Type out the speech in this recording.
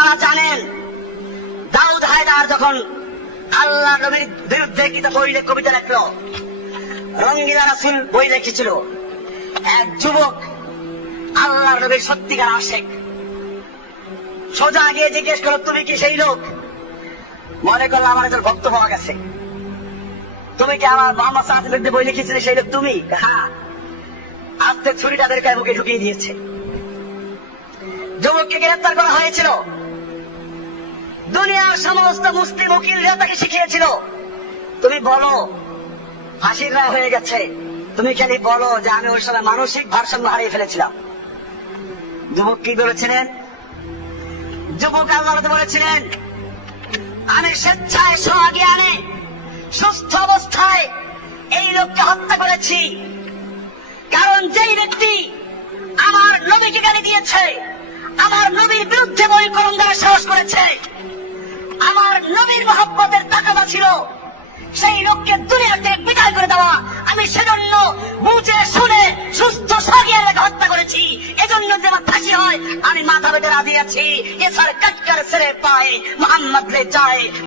আপনারা জানেন দাউদ হায়দার যখন আল্লাহ নবীর বিরুদ্ধে কবিতা লেখলো, রঙ্গিলা রাসূল বই লিখেছিল, এক যুবক আল্লাহ নবীর সত্যিকার আশেক সোজা গিয়ে জিজ্ঞেস করলো, তুমি কি সেই লোক? মনে করলো আমার একজন ভক্ত পাওয়া গেছে, তুমি কি আমার মোহাম্মদ সাল্লাল্লাহু আলাইহি ওয়াসাল্লামের বিরুদ্ধে বই লিখেছিলে, সেই লোক তুমি? হ্যাঁ। আস্তে ছুরি তাদের গায়ে মুখে ঢুকিয়ে দিয়েছে। যুবককে গ্রেফতার করা হয়েছিল। দুনিয়ার সমস্ত মুসলিম উকিলরা তাকে শিখিয়েছিল, তুমি বলো ফাঁসির রায় হয়ে গেছে, তুমি খালি বলো যে আমি ওই সময় মানসিক ভারসাম্য হারিয়ে ফেলেছিলাম। যুবক কি বলেছিলেন? যুবক আল্লাহর বলেছিলেন, আমি স্বেচ্ছায় স্বজ্ঞানে সুস্থ অবস্থায় এই লোককে হত্যা করেছি, কারণ যেই ব্যক্তি আমার নবীকে গালি দিয়েছে, আমার নবীর বিরুদ্ধে বই কলম দেওয়ার সাহস করেছে, আমার নবীর মহব্বতের তাকাদা ছিল সেই লোককে দুনিয়া থেকে বিদায় করে দেওয়া, আমি সেজন্য বুঝে শুনে সুস্থ স্বজ্ঞানে রেখে হত্যা করেছি। এজন্য যে আমার ফাঁসি হয় আমি মাথা বেঁধে রাজি আছি। এছাড়া কাটকার ছেড়ে পায়ে মোহাম্মদ লে যায়।